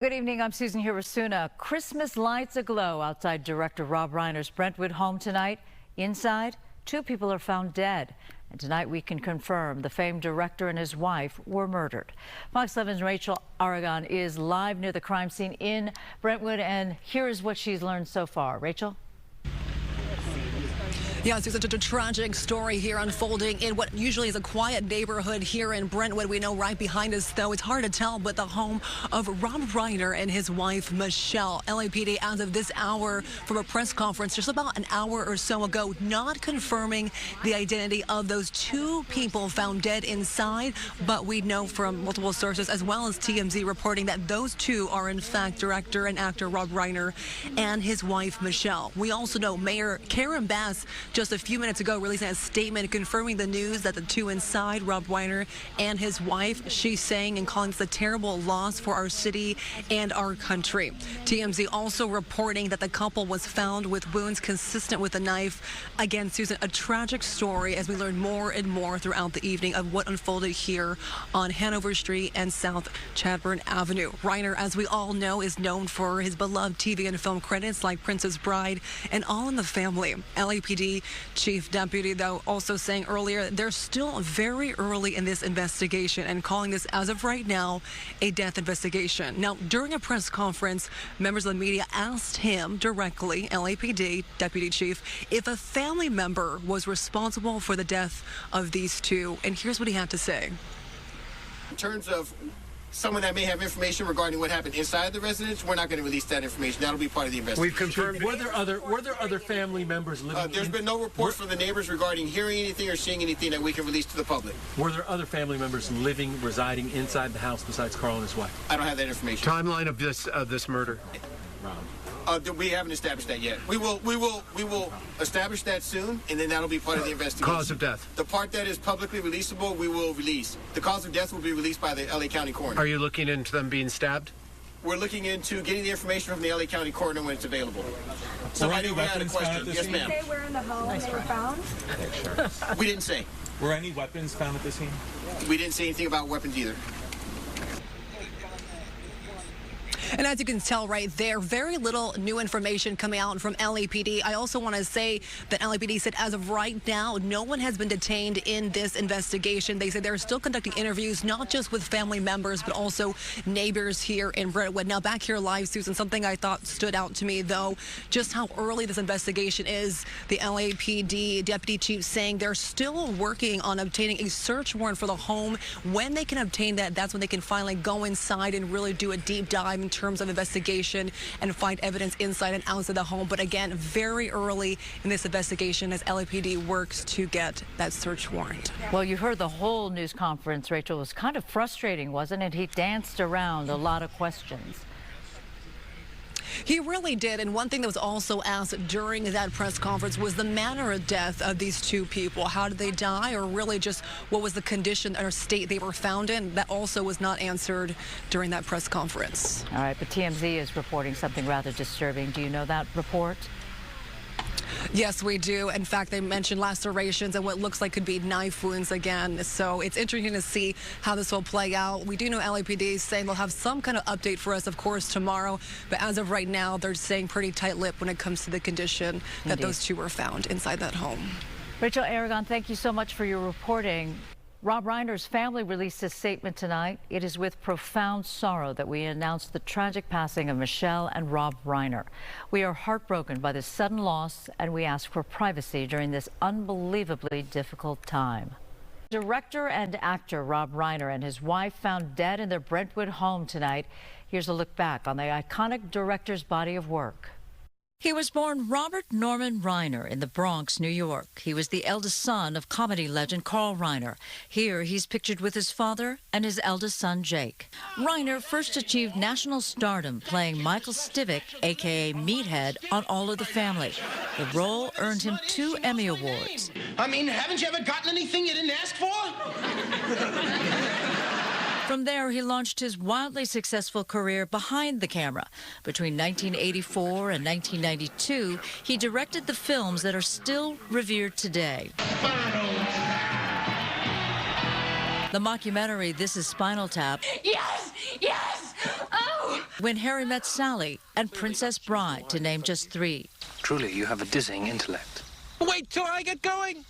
Good evening. I'm Susan Hirasuna. Christmas lights aglow outside director Rob Reiner's Brentwood home tonight. Inside, two people are found dead. And tonight we can confirm the famed director and his wife were murdered. Fox 11's Rachel Aragon is live near the crime scene in Brentwood, and here is what she's learned so far. Rachel? Yeah, Susan, such a tragic story here unfolding in what usually is a quiet neighborhood here in Brentwood. We know right behind us, though, it's hard to tell, but the home of Rob Reiner and his wife, Michele. LAPD, as of this hour, from a press conference just about an hour or so ago, not confirming the identity of those two people found dead inside. But we know from multiple sources, as well as TMZ, reporting that those two are, in fact, director and actor Rob Reiner and his wife, Michele. We also know Mayor Karen Bass just a few minutes ago releasing a statement confirming the news that the two inside, Rob Reiner and his wife, she's saying and calling this a terrible loss for our city and our country. TMZ also reporting that the couple was found with wounds consistent with a knife. Again, Susan, a tragic story as we learn more and more throughout the evening of what unfolded here on Hanover Street and South Chadbourn Avenue. Reiner, as we all know, is known for his beloved TV and film credits like Princess Bride and All in the Family. LAPD Chief Deputy, though, also saying earlier they're still very early in this investigation and calling this, as of right now, a death investigation. Now, during a press conference, members of the media asked him directly, LAPD Deputy Chief, if a family member was responsible for the death of these two. And here's what he had to say. In terms of someone that may have information regarding what happened inside the residence, we're not going to release that information. That'll be part of the investigation. We've confirmed. Were there other family members living? There's been no reports from the neighbors regarding hearing anything or seeing anything that we can release to the public. Were there other family members residing inside the house besides Carl and his wife? I don't have that information. Timeline of this murder. We haven't established that yet. We will establish that soon, and then that'll be part of the investigation. Cause of death. The part that is publicly releasable, we will release. The cause of death will be released by the LA County coroner. Are you looking into them being stabbed? We're looking into getting the information from the LA County coroner when it's available. Somebody had a question. Yes, ma'am. Did they say where in the home they were found? We didn't say. Were any weapons found at the scene? We didn't say anything about weapons either. And as you can tell right there, very little new information coming out from LAPD. I also want to say that LAPD said as of right now, no one has been detained in this investigation. They said they're still conducting interviews, not just with family members, but also neighbors here in Brentwood. Now, back here live, Susan, something I thought stood out to me, though, just how early this investigation is. The LAPD deputy chief saying they're still working on obtaining a search warrant for the home. When they can obtain that, that's when they can finally go inside and really do a deep dive in terms of investigation and find evidence inside and outside the home. But again, very early in this investigation as LAPD works to get that search warrant. Well, you heard the whole news conference, Rachel. It was kind of frustrating, wasn't it? He danced around a lot of questions. He really did. And one thing that was also asked during that press conference was the manner of death of these two people. How did they die, or really just what was the condition or state they were found in? That also was not answered during that press conference. All right, but TMZ is reporting something rather disturbing. Do you know that report? Yes, we do. In fact, they mentioned lacerations and what looks like could be knife wounds again. So it's interesting to see how this will play out. We do know LAPD is saying they'll have some kind of update for us, of course, tomorrow. But as of right now, they're staying pretty tight-lipped when it comes to the condition that those two were found inside that home. Rachel Aragon, thank you so much for your reporting. Rob Reiner's family released a statement tonight. It is with profound sorrow that we announce the tragic passing of Michele and Rob Reiner. We are heartbroken by this sudden loss, and we ask for privacy during this unbelievably difficult time. Director and actor Rob Reiner and his wife found dead in their Brentwood home tonight. Here's a look back on the iconic director's body of work. He was born Robert Norman Reiner in the Bronx, New York. He was the eldest son of comedy legend Carl Reiner. Here, he's pictured with his father and his eldest son, Jake. Reiner first achieved national stardom playing Michael Stivic, a.k.a. Meathead, on All of the Family. The role earned him 2 Emmy Awards. I mean, haven't you ever gotten anything you didn't ask for? From there, he launched his wildly successful career behind the camera. Between 1984 and 1992, he directed the films that are still revered today. The mockumentary This Is Spinal Tap. Yes! Yes! Oh! When Harry Met Sally and Princess Bride, to name just three. Truly, you have a dizzying intellect. Wait till I get going.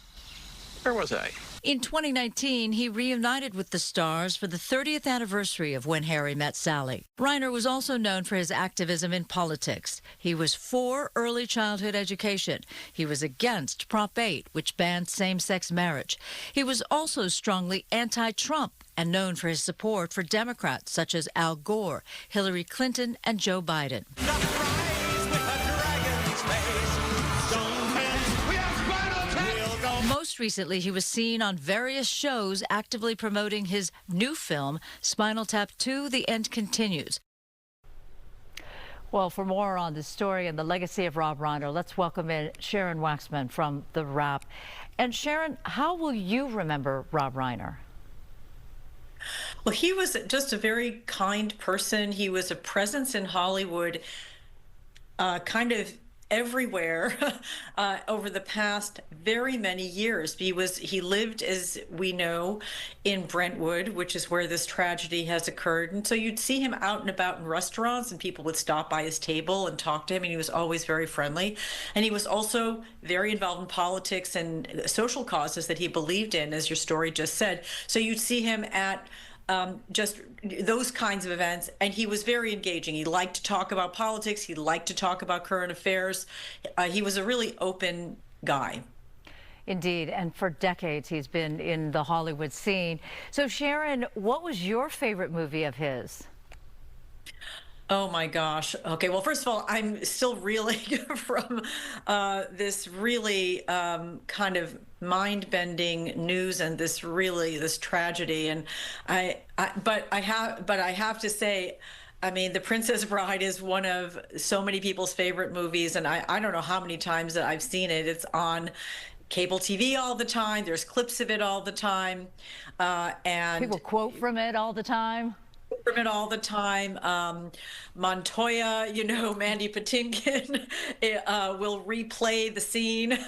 Where was I? In 2019, he reunited with the stars for the 30th anniversary of When Harry Met Sally. Reiner was also known for his activism in politics. He was for early childhood education. He was against Prop 8, which banned same-sex marriage. He was also strongly anti-Trump and known for his support for Democrats such as Al Gore, Hillary Clinton, and Joe Biden. Most recently, he was seen on various shows actively promoting his new film, Spinal Tap 2, The End Continues. Well, for more on this story and the legacy of Rob Reiner, let's welcome in Sharon Waxman from The Wrap. And Sharon, how will you remember Rob Reiner? Well, he was just a very kind person. He was a presence in Hollywood, kind of everywhere over the past very many years. He lived, as we know, in Brentwood, which is where this tragedy has occurred. And so you'd see him out and about in restaurants and people would stop by his table and talk to him, and he was always very friendly. And he was also very involved in politics and social causes that he believed in, as your story just said. So you'd see him at just those kinds of events, and he was very engaging. He liked to talk about politics. He liked to talk about current affairs. He was a really open guy. Indeed, and for decades he's been in the Hollywood scene. So Sharon, what was your favorite movie of his? Oh my gosh. Okay, well, first of all, I'm still reeling from this really kind of mind-bending news and this tragedy. And but I have to say, I mean, The Princess Bride is one of so many people's favorite movies, and I don't know how many times that I've seen it. It's on cable TV all the time. There's clips of it all the time, and people quote from it all the time. Montoya, Mandy Patinkin will replay the scene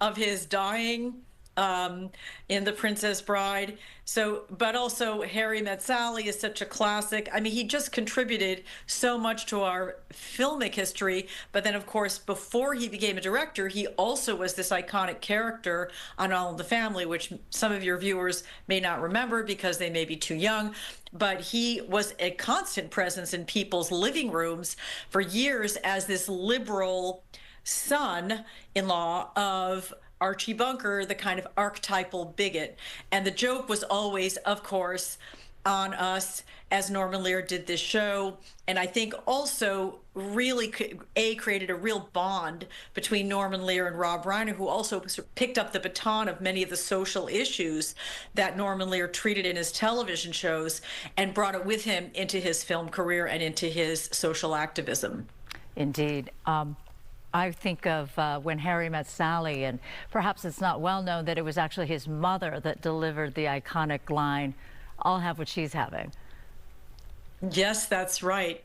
of his dying in The Princess Bride. So, but also Harry Met Sally is such a classic. I mean, he just contributed so much to our filmic history. But then, of course, before he became a director, he also was this iconic character on All in the Family, which some of your viewers may not remember because they may be too young. But he was a constant presence in people's living rooms for years as this liberal son-in-law of Archie Bunker, the kind of archetypal bigot. And the joke was always, of course, on us as Norman Lear did this show. And I think also really created a real bond between Norman Lear and Rob Reiner, who also picked up the baton of many of the social issues that Norman Lear treated in his television shows and brought it with him into his film career and into his social activism. Indeed. I think of When Harry Met Sally, and perhaps it's not well known that it was actually his mother that delivered the iconic line, "I'll have what she's having." Yes, that's right.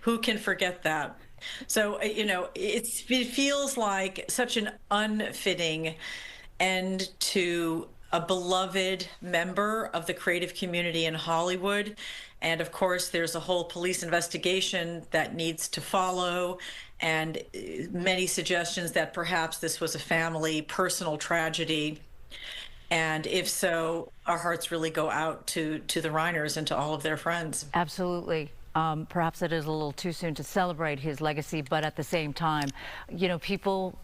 Who can forget that? So, it feels like such an unfitting end to a beloved member of the creative community in Hollywood. And of course, there's a whole police investigation that needs to follow, and many suggestions that perhaps this was a family, personal tragedy. And if so, our hearts really go out to the Reiners and to all of their friends. Absolutely. Perhaps it is a little too soon to celebrate his legacy, but at the same time, people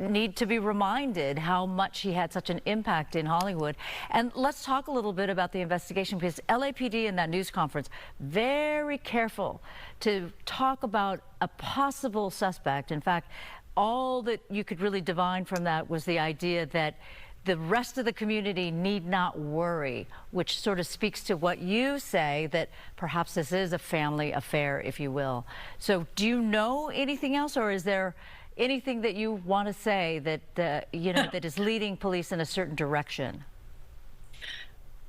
need to be reminded how much he had such an impact in Hollywood. And let's talk a little bit about the investigation, because LAPD in that news conference, very careful to talk about a possible suspect. In fact, all that you could really divine from that was the idea that the rest of the community need not worry, which sort of speaks to what you say, that perhaps this is a family affair, if you will. So do you know anything else, or is there anything that you want to say that, that is leading police in a certain direction?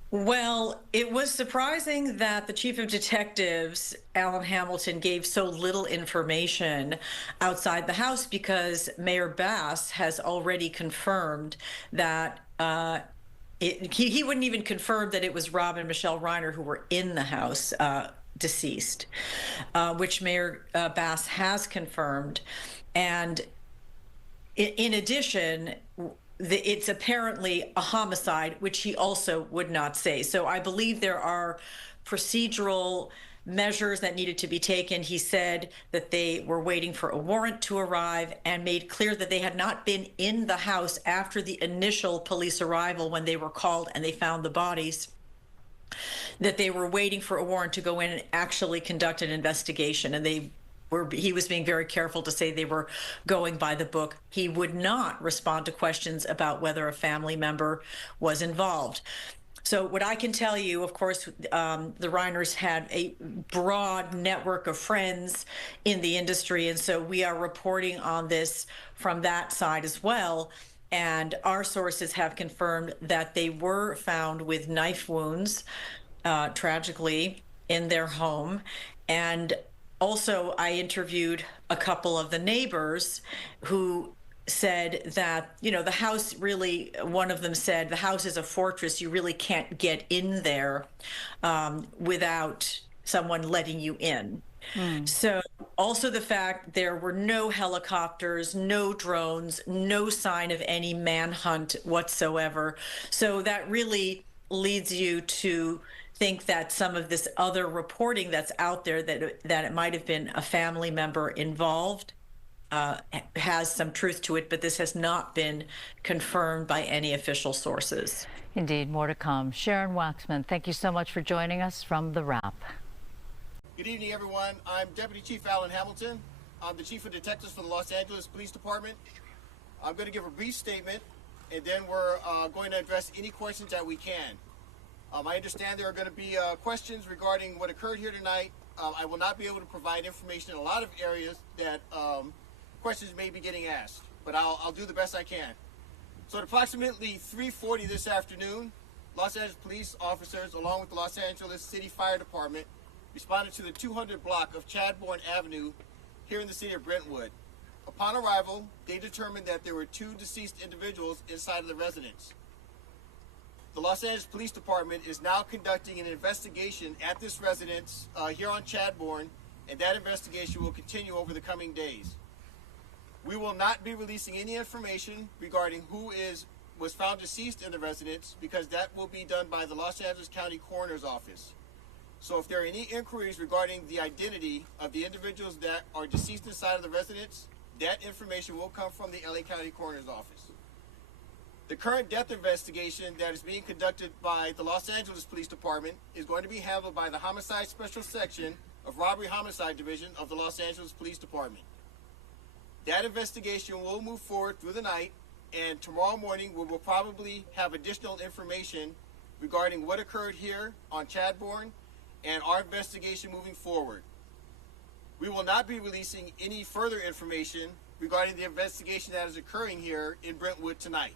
Well, it was surprising that the chief of detectives, Alan Hamilton, gave so little information outside the house, because Mayor Bass has already confirmed that he wouldn't even confirm that it was Rob and Michele Reiner who were in the house deceased, which Mayor Bass has confirmed. And in addition, it's apparently a homicide, which he also would not say. So I believe there are procedural measures that needed to be taken. He said that they were waiting for a warrant to arrive and made clear that they had not been in the house after the initial police arrival when they were called and they found the bodies, that they were waiting for a warrant to go in and actually conduct an investigation. And he was being very careful to say they were going by the book. He would not respond to questions about whether a family member was involved. So what I can tell you, of course, the Reiners had a broad network of friends in the industry, and so we are reporting on this from that side as well. And our sources have confirmed that they were found with knife wounds, tragically, in their home. And also, I interviewed a couple of the neighbors who said that, the house really, one of them said, the house is a fortress. You really can't get in there without someone letting you in. So also the fact there were no helicopters, no drones, no sign of any manhunt whatsoever. So that really leads you to think that some of this other reporting that's out there that it might have been a family member involved has some truth to it, but this has not been confirmed by any official sources. Indeed, more to come. Sharon Waxman, thank you so much for joining us from The Wrap. Good evening, everyone. I'm Deputy Chief Alan Hamilton. I'm the Chief of Detectives for the Los Angeles Police Department. I'm going to give a brief statement, and then we're going to address any questions that we can. I understand there are going to be questions regarding what occurred here tonight. I will not be able to provide information in a lot of areas that questions may be getting asked, but I'll do the best I can. So at approximately 3:40 this afternoon, Los Angeles police officers, along with the Los Angeles City Fire Department, responded to the 200 block of Chadbourne Avenue here in the city of Brentwood. Upon arrival, they determined that there were 2 deceased individuals inside of the residence. The Los Angeles Police Department is now conducting an investigation at this residence here on Chadbourne, and that investigation will continue over the coming days. We will not be releasing any information regarding who was found deceased in the residence, because that will be done by the Los Angeles County Coroner's Office. So if there are any inquiries regarding the identity of the individuals that are deceased inside of the residence, that information will come from the LA County Coroner's Office. The current death investigation that is being conducted by the Los Angeles Police Department is going to be handled by the Homicide Special Section of Robbery Homicide Division of the Los Angeles Police Department. That investigation will move forward through the night, and tomorrow morning we will probably have additional information regarding what occurred here on Chadbourne and our investigation moving forward. We will not be releasing any further information regarding the investigation that is occurring here in Brentwood tonight.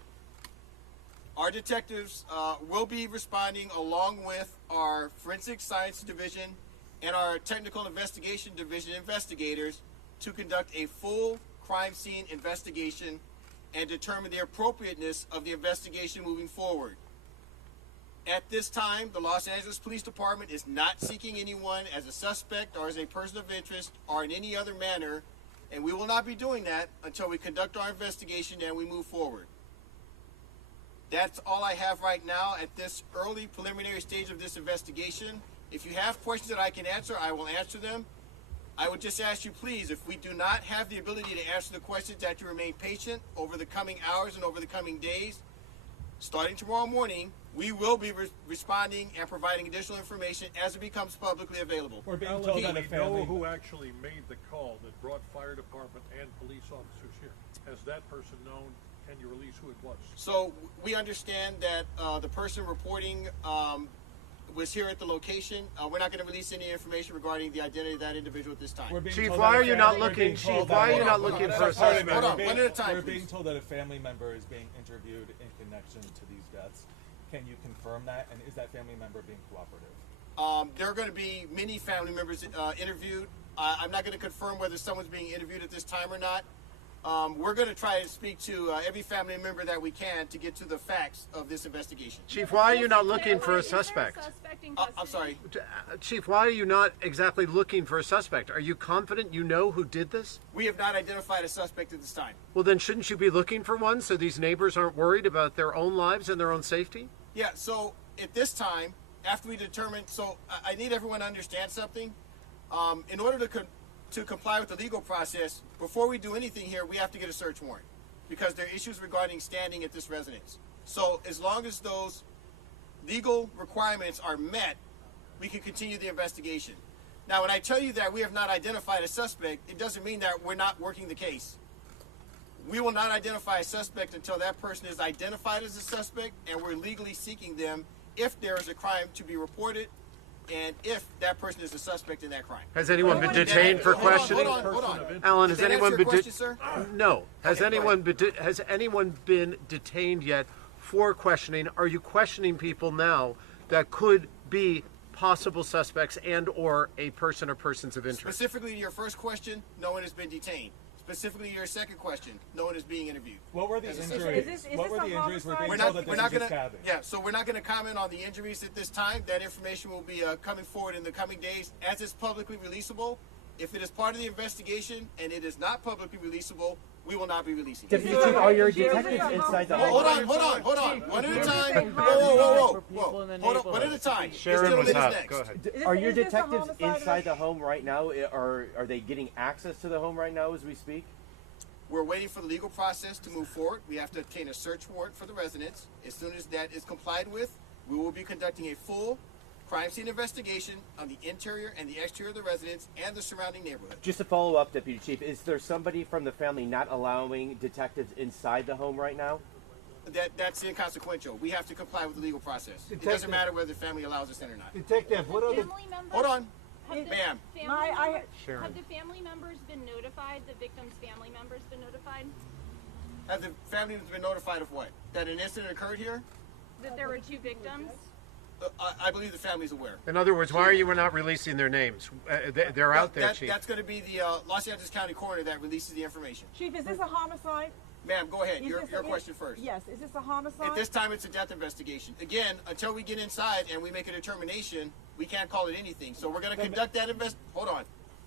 Our detectives will be responding along with our Forensic Science Division and our Technical Investigation Division investigators to conduct a full crime scene investigation and determine the appropriateness of the investigation moving forward. At this time, the Los Angeles Police Department is not seeking anyone as a suspect or as a person of interest or in any other manner, and we will not be doing that until we conduct our investigation and we move forward. That's all I have right now at this early preliminary stage of this investigation. If you have questions that I can answer, I will answer them. I would just ask you, please, if we do not have the ability to answer the questions, that you remain patient over the coming hours and over the coming days. Starting tomorrow morning, we will be responding and providing additional information as it becomes publicly available. We're being told that a family know who actually made the call that brought fire department and police officers here. Has that person known? Can you release who it was? So we understand that the person reporting was here at the location. We're not going to release any information regarding the identity of that individual at this time. Chief, why are you not looking? Chief, why are you not looking for a suspect? Hold on, one at a time. We're being told that a family member is being interviewed in connection to these deaths. Can you confirm that? And is that family member being cooperative? There are going to be many family members interviewed. I'm not going to confirm whether someone's being interviewed at this time or not. We're going to try to speak to every family member that we can to get to the facts of this investigation. Chief, why are you not looking for a suspect? I'm sorry. Chief, why are you not exactly looking for a suspect? Are you confident you know who did this? We have not identified a suspect at this time. Well, then shouldn't you be looking for one so these neighbors aren't worried about their own lives and their own safety? Yeah, so at this time, after we determine, so I need everyone to understand something. In order to comply with the legal process, before we do anything here, we have to get a search warrant because there are issues regarding standing at this residence. So as long as those legal requirements are met, we can continue the investigation. Now, when I tell you that we have not identified a suspect, it doesn't mean that we're not working the case. We will not identify a suspect until that person is identified as a suspect and we're legally seeking them if there is a crime to be reported and if that person is a suspect in that crime. Has anyone been detained for questioning? Hold on. Alan, has anyone been question, sir? No. Has Okay, anyone been detained yet for questioning? Are you questioning people now that could be possible suspects and or a person or persons of interest? Specifically to your first question, no one has been detained. Specifically to your second question, no one is being interviewed. What were the injuries? What were the injuries? We're being told that this was a stabbing. Yeah, so we're not going to comment on the injuries at this time. That information will be coming forward in the coming days as it's publicly releasable. If it is part of the investigation and it is not publicly releasable, we will not be releasing it. Deputy Chief, are your detectives inside the home? Hold on. One at a time. Whoa. Hold on, one at a time. Sharon was up. Go ahead. Are your detectives inside the home right now? Or are they getting access to the home right now as we speak? We're waiting for the legal process to move forward. We have to obtain a search warrant for the residence. As soon as that is complied with, we will be conducting a full crime scene investigation on the interior and the exterior of the residence and the surrounding neighborhood. Just to follow up, Deputy Chief, is there somebody from the family not allowing detectives inside the home right now? That's inconsequential. We have to comply with the legal process. It doesn't matter whether the family allows us in or not. Detective, what are the... Hold on. Ma'am. Have the family members been notified? The victim's family members been notified? Have the family been notified of what? That an incident occurred here? That there were 2 victims? I believe the family's aware. In other words, why are you not releasing their names? They're out there, Chief. That's going to be the Los Angeles County Coroner that releases the information. Chief, is this a homicide? Ma'am, go ahead. Your question first. Yes. Is this a homicide? At this time, it's a death investigation. Again, until we get inside and we make a determination, we can't call it anything. So we're going to conduct that Hold on.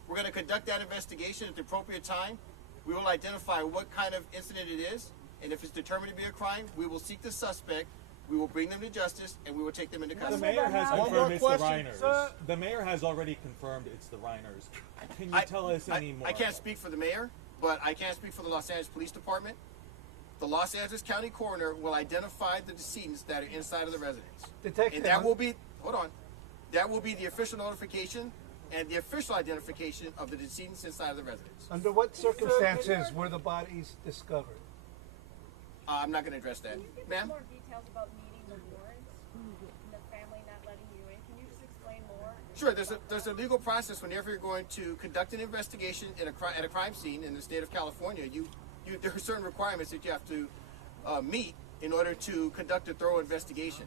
We're going to conduct that investigation at the appropriate time. We will identify what kind of incident it is, and if it's determined to be a crime, we will seek the suspect. We will bring them to justice, and we will take them into custody. The mayor has confirmed it's the Reiners. The mayor has already confirmed it's the Reiners. Can you tell us any more? I can't speak for the mayor, but I can speak for the Los Angeles Police Department. The Los Angeles County Coroner will identify the decedents that are inside of the residence. And that will be, that will be the official notification and the official identification of the decedents inside of the residence. Under what circumstances were the bodies discovered? I'm not going to address that. Ma'am? More details about meeting the warrants and the family not letting you in. Can you just explain more? Sure. There's a legal process whenever you're going to conduct an investigation at a crime scene in the state of California. There are certain requirements that you have to meet in order to conduct a thorough investigation.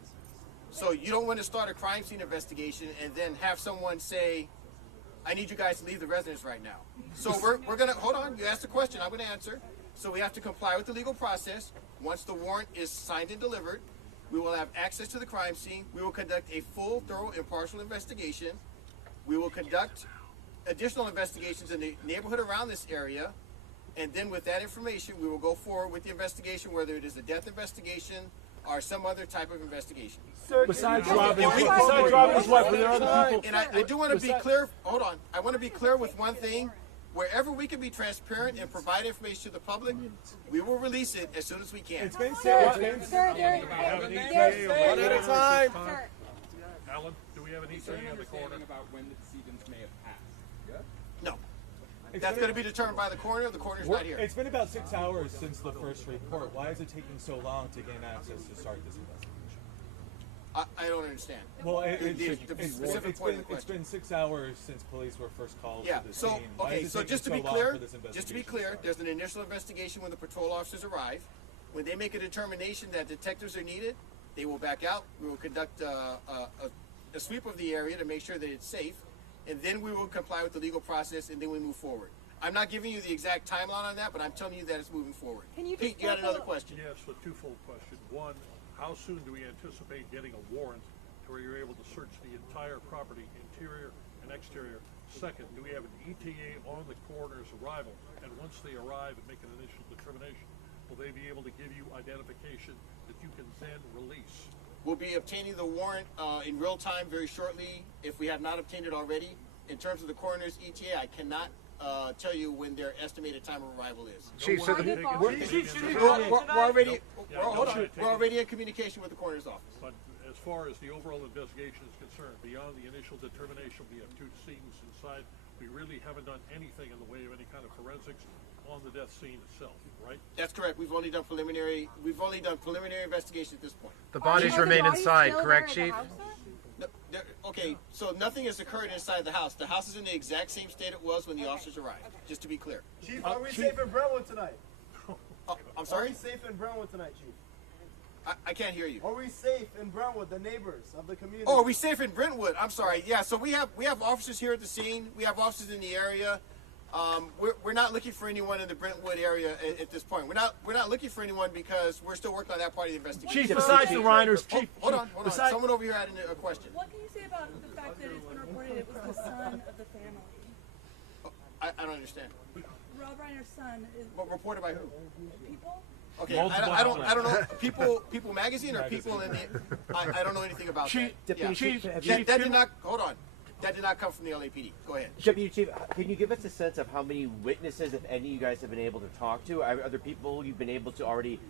So you don't want to start a crime scene investigation and then have someone say, I need you guys to leave the residence right now. So we're going to, hold on, you asked a question, I'm going to answer. So we have to comply with the legal process. Once the warrant is signed and delivered, we will have access to the crime scene. We will conduct a full, thorough, impartial investigation. We will conduct additional investigations in the neighborhood around this area. And then with that information, we will go forward with the investigation, whether it is a death investigation or some other type of investigation. Besides Rob's wife, were there other people? And I do want to be clear, hold on, I want to be clear with one thing. Wherever we can be transparent and provide information to the public, we will release it as soon as we can. It's been said. One at a time. Alan, do we have an ETA on the corner? About when the decedents may have passed? No. That's going to be determined by the coroner. The coroner's not here. It's been about 6 hours since the first report. Why is it taking so long to gain access to start this investigation? I don't understand. Well, it's been 6 hours since police were first called to the so, scene. Okay, so just to be clear, there's an initial investigation when the patrol officers arrive. When they make a determination that detectives are needed, they will back out. We will conduct a sweep of the area to make sure that it's safe, and then we will comply with the legal process, and then we move forward. I'm not giving you the exact timeline on that, but I'm telling you that it's moving forward. Can you Pete, just you got talk another about- question? Yes, a twofold question. One, how soon do we anticipate getting a warrant to where you're able to search the entire property, interior and exterior? Second, do we have an ETA on the coroner's arrival? And once they arrive and make an initial determination, will they be able to give you identification that you can then release? We'll be obtaining the warrant in real time very shortly, if we have not obtained it already. In terms of the coroner's ETA, I cannot tell you when their estimated time of arrival is. Chief, so we're already in communication with the coroner's office. But as far as the overall investigation is concerned, beyond the initial determination, we have 2 scenes inside. We really haven't done anything in the way of any kind of forensics on the death scene itself, right? That's correct. We've only done preliminary investigation at this point. the bodies remain inside, correct, Chief? No, okay, so nothing has occurred inside the house. The house is in the exact same state it was when the officers arrived, just to be clear. Chief, are we safe in Brentwood tonight? I'm sorry? Are we safe in Brentwood tonight, Chief? I can't hear you. Are we safe in Brentwood, the neighbors of the community? Oh, are we safe in Brentwood? I'm sorry. Yeah, so we have officers here at the scene. We have officers in the area. We're not looking for anyone in the Brentwood area at this point. We're not looking for anyone because we're still working on that part of the investigation. Chief, besides the Reiners, Chief. Hold on. Someone over here had a question. What can you say about the fact that it's been reported it was the son of the family? I don't understand. Rob Reiner's son is What, reported by who? people? Okay, I don't know. People magazine or people in the. I don't know anything about that. Yeah. Chief, That did not. Hold on. That did not come from the LAPD. Go ahead. Deputy Chief, can you give us a sense of how many witnesses, if any, you guys have been able to talk to? Are there people you've been able to already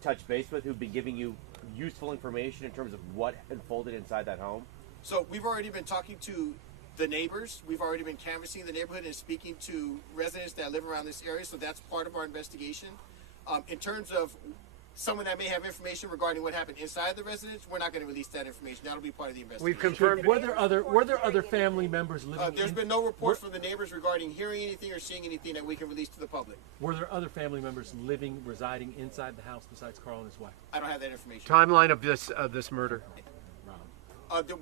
touch base with who've been giving you useful information in terms of what unfolded inside that home? So we've already been talking to the neighbors. We've already been canvassing the neighborhood and speaking to residents that live around this area. So that's part of our investigation. In terms of someone that may have information regarding what happened inside the residence, we're not going to release that information. That'll be part of the investigation. We've confirmed. Were there other family members living? There's been no reports from the neighbors regarding hearing anything or seeing anything that we can release to the public. Were there other family members residing inside the house besides Carl and his wife? I don't have that information. Timeline of this murder.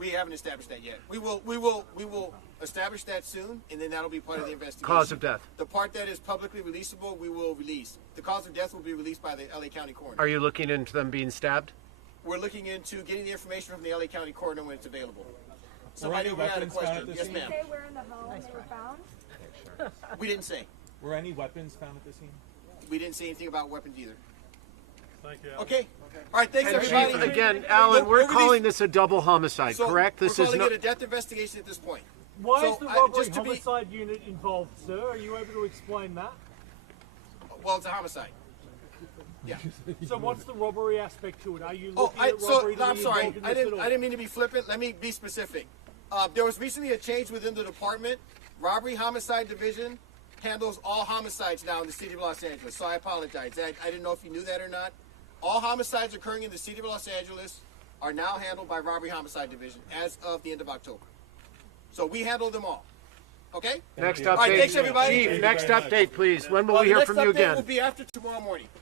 We haven't established that yet. We will establish that soon, and then that'll be part of the investigation. Cause of death. The part that is publicly releasable, we will release. The cause of death will be released by the LA County coroner. Are you looking into them being stabbed? We're looking into getting the information from the LA County coroner when it's available. Somebody had a question. Yes, ma'am. Did they say where in the home they were found? We didn't say. Were any weapons found at the scene? We didn't say anything about weapons either. Thank you. Okay. All right. Thanks, And everybody. Chief, again, Alan, we're calling this a double homicide, So correct? This we're is calling no. it a death investigation at this point. Why So, is the robbery just to be- homicide unit involved, sir? Are you able to explain that? Well, it's a homicide. Yeah. So what's the robbery aspect to it? Are you Oh, looking at robbery to I'm be sorry. involved in I this at all? didn't mean to be flippant. Let me be specific. There was recently a change within the department. Robbery Homicide Division handles all homicides now in the city of Los Angeles. So I apologize. I didn't know if you knew that or not. All homicides occurring in the city of Los Angeles are now handled by Robbery Homicide Division as of the end of October. So we handle them all. Okay? Next All right, thanks, update, everybody. Chief. Next update, please. When will we The hear next from you update again? will be after tomorrow morning.